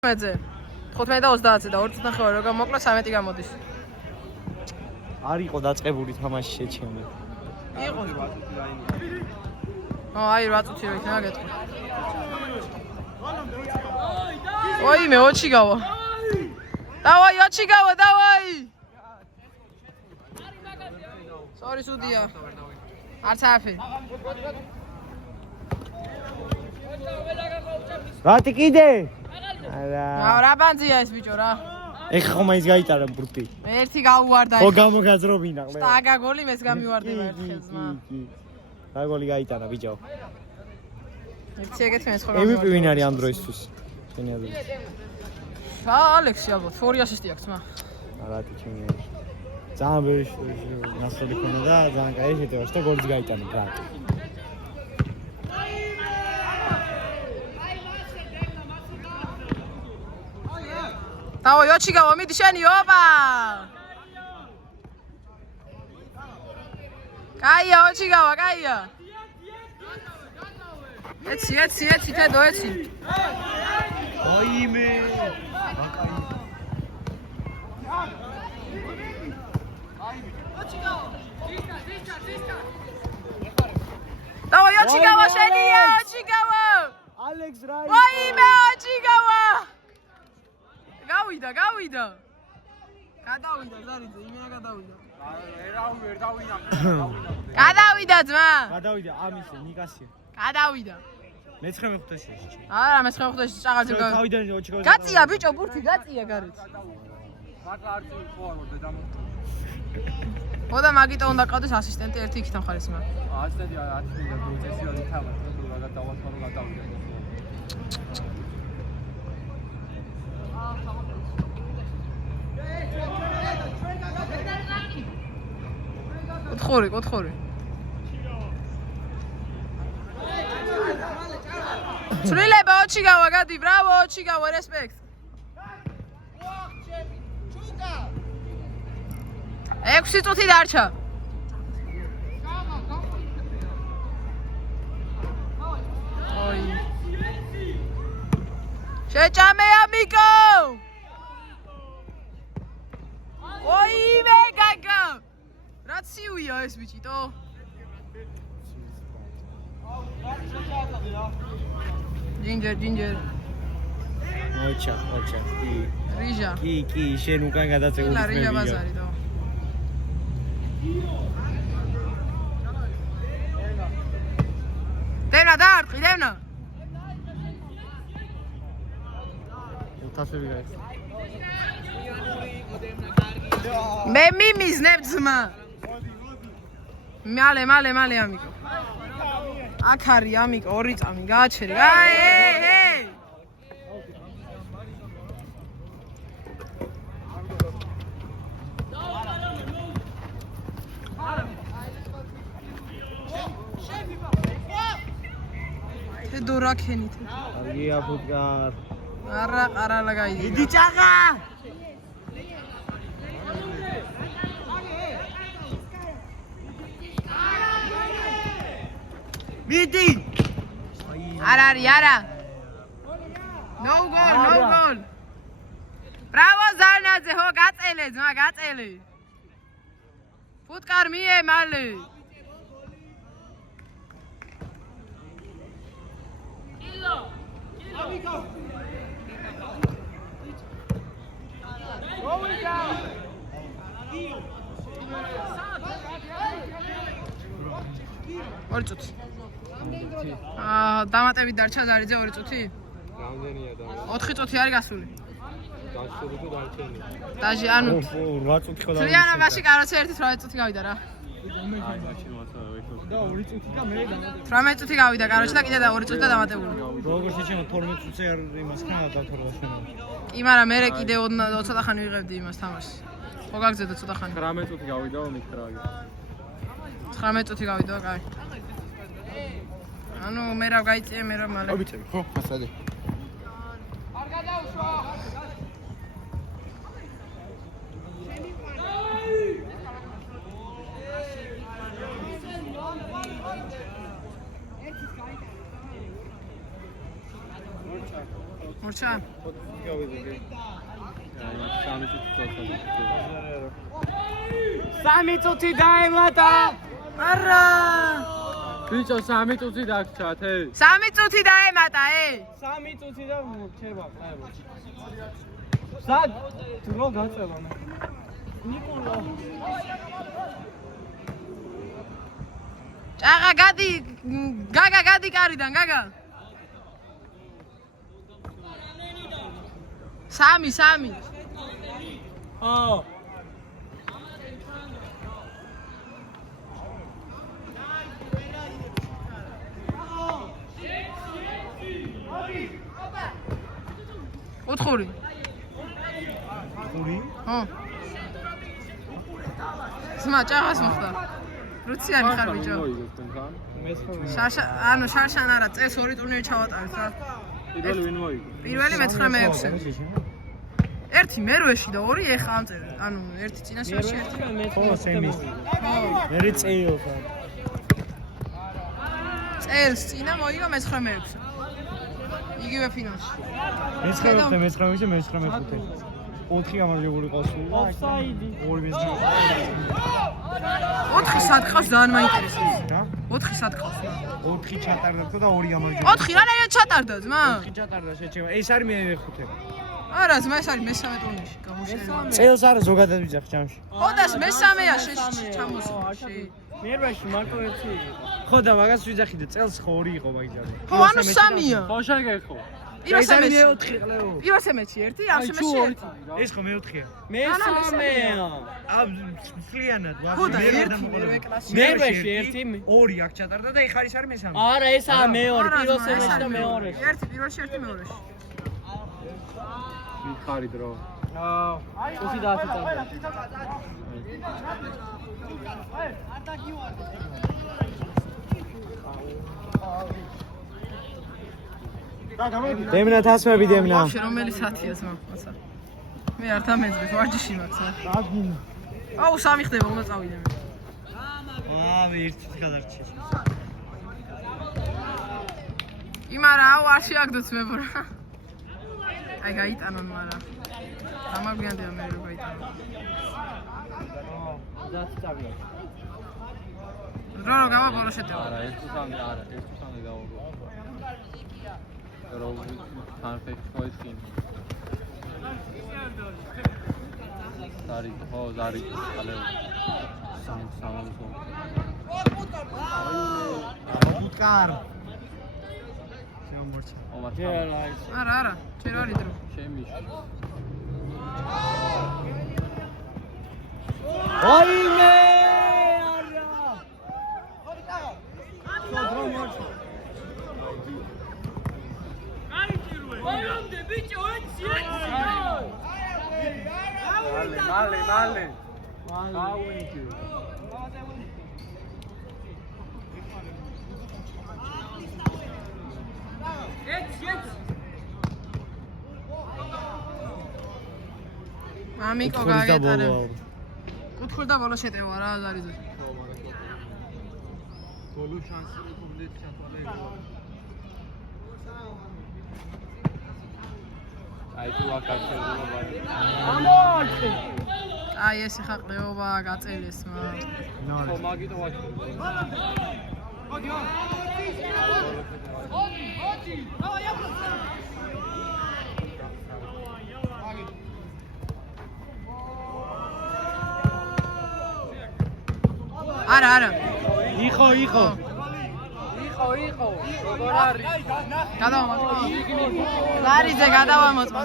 მეძე 15 და 30-ზე და 2 წუთი ნახევარი როგორ მოკლა 13 გამოდის. არ იყო დაწყებული თამაში შეჩემე. იყო. აი 8 წუთი რო იქნება გეტყვი. ой, მე ოჩიგავა. დავაი ოჩიგავა, დავაი. Sorry სუდია. არც აფი. რატი კიდე? რა ბანძია ეს ბიჭო რა. ეხა ხომ ის გაიტარა ბრუტი. ერთი გაუვარდა. ხო გამოგაძრობინა ყველა. სტაგა გოლი მეც გამივარდება ერთხელ ზმა. რა გოლი გაიტარა ბიჭო. ერთი ეგეთი მეც ხო MVP ვინ არის ამ დროისთვის? შენი აზრით. ალექსი ალბათ 2 ასისტი აქვს ზმა. რატი ჩემი არის. ძალიან ბევრი ნასწორი ქონდა და ძალიან კაი შეტევაში და გოლიც გაიტანა რა. დავაი ოჩიგავა მიდი შენი ოპა. კაია ოჩიგავა, კაია. ეცი თედო ეცი. ოიმე. დავაი ოჩიგავა შენია, ოჩიგავა. ალექს რაი. ოიმე ოჩიგავა. გავიდა. გადავიდა ზარიძე, იმენა გადავიდა. ვერ დავინახე. გადავიდა ძმა. გადავიდა ამისე ნიკასი. გადავიდა. მე-9 ხუთეში შეჭი. არა, მე-9 ხუთეში წაღალზე გავიდა. თავიდან ოჩიგავ. გაწია ბიჭო, ბურთი გაწია გარეთ. მართლა არ წვიო დედამო. ხოდა მაგიტო უნდა ყავდეს ასისტენტი ერთი იქით მხარეს მაგ. ასისტენტი 10 მინდა პროცესი რა თავად რა დავასწავლო გადავიდა. კუთხური. ცვლილება ოჩიგავა გადი, ბრავო ოჩიგავა, რესპექტ. 6 წუთი დარჩა. ой. შეჭამეა მიკო. ой, მე გაგა. რა ციუია ეს ბიჭიტო? ჯინჯერ. ოჩა. რიჟა. კი, შენ უკან გადაწეული ხილა რიჟა ბაზარი დო. დევნა დაარტყი, დევნა. თასები გაიხსნა. მე მიმიზნებ ძმა. მალე ამიკო. აქ არის ამიკო 2 წამი გააჩერი. ჰეი. თედო რაკენით. კარგია ფუტკარ. არა ყარალა გაიდი. დიდი ჭაღა. მიდი. არა. No goal. Bravo ზარნაძე, ხო გაწელე ძმა, გაწელე. ფუტკარ მიე მალე. ორი წუთი. დამატებით დარჩა ზარიძე 2 წუთი? რამდენია და 4 წუთი არის გასული. გასული თუ დარჩენილი. დაჟე ანუ 8 წუთი ხო და თლიანობაში კაროცე 18 წუთი გავიდა რა. აი მაშინ მასა ვექო. და 2 წუთი და მე 18 წუთი გავიდა კაროცე და კიდე და 2 წუთი და დამატებული. როგორ შეჩემო 12 წუთი არ იმას ხმა დავთორდა შენ. კი, მაგრამ მე კიდე ცოტა ხანი ვიღებდი იმას თამაშს. ხო გაგზედო ცოტა ხანი. 19 წუთი გავიდაო მიქრაგი. 19 წუთი გავიდა, კაი. ანუ მე რა გაიწიე, მე რა მალე. აბიჭები, ხო, ასადი. არ გადავშვა. გამორჩა? სამი წუთი დაემატა. არა! ბიჭო, 3 წუთი დაგჭათ, 3 წუთი დაემატა, 3 წუთი და ჩება, ხაიბო. სად დრო გაწევა მე. ნიკოლო. ჭაღა გადი, გაგა გადი კარიდან, გაგა. 3. ო. ოთხორი. ორი? ხო. ძმა ჭაღას მოხდა. როციანი ხარ ბიჭო. შარშა, ანუ შარშან არა, წეს 2 ტურნირი ჩავატარეთ რა. პირველი ვინ მოიგო? პირველი მე-9 მე-6. ერთი მერვეში და 2 ეხა ამწერე. ანუ ერთი წინაშეში, ერთი. ხო, სემის. მე წეიოს. წელს წინა მოიგო მე-9 მე-6. იგივე ფინალში. მე-9 მე-5. 4 გამარჯვებული ყავს სულ. ოფსაიდი. 2 მესამე. 4 სად ყავს ძალიან მაინტერესებს. რა? 4 სად ყავს? 4 ჩატარდა თქო და 2 გამარჯვებული. 4 რანაირად ჩატარდა ძმა? 4 ჩატარდა შეჩება. ეს არის მე-5. არა ძმა, ეს არის მე-3 ტურნირში გამოშერება. წელს არა ზოგადად ვიძახ ჯამში. ხოდას მე-3-ია ჩამოსული. მერვეში მარტო ერთი. ხო და მაგას ვიძახი და წელს ხო 2 იყო მაგიჟარი. ხო, ანუ 3-ია. ხო შეგეხო. ეს არის მე-4 ყლეო. პირველ სემესში ერთი, ამ სემესში ერთი. ეს ხო მე-4-ია. მე-3-ია. ფლიანად ვარ. ხო და ერთი მერვე კლასში. მერვეში ერთი. 2 აქ ჩატარდა და ეხა არის მე-3. არა, ესაა მეორე, პირველ სემესში და მეორე. ერთი პირველში, ერთი მეორეში. ვიხარი დრო. წუთი დააწიწა. დემნა თასმები დემნა. ვაფშე რომელი სათია ძმა, მოცა. მე არ დამეძბეთ, ვარჯიში მაქვს. აუ, 3 ხდება, უნდა წავიდე მე. მე ერთი გადარჩი. იმარა, აუ, არ შეაგდოთ მე ბრა. აი გაიტანონ, მარა. დამაგვიანდება მე რო გაიტანონ. დააწიწა. რო გავაბოლო შეტევა. არა, 1-3 არა, 1-3 გავაბოლო. რო თანხეთი ხოიცინ. ზარი, ხო, ზარი, ალე. სამალო. ბუტკარ. შემორჩა. არა, ჯერ არის დრო. შემიში. ვაიმე! მალე. გავინჯი. მამიკო გაიგეთარე. კუთხურ და ბოლო შეტევა რა ზარიძე. ბოლო შანსი კომპლეტ ჩატოვლე. აი თუ აკავშირდება ბარი. ამოაჩი. აი ეს ხა ყრეობა გაწელეს მა. ხო მაგიტო ვაჩი. არა. იყო. როგორ არის? გადავამოწმო. ზარიძე გადავამოწმო.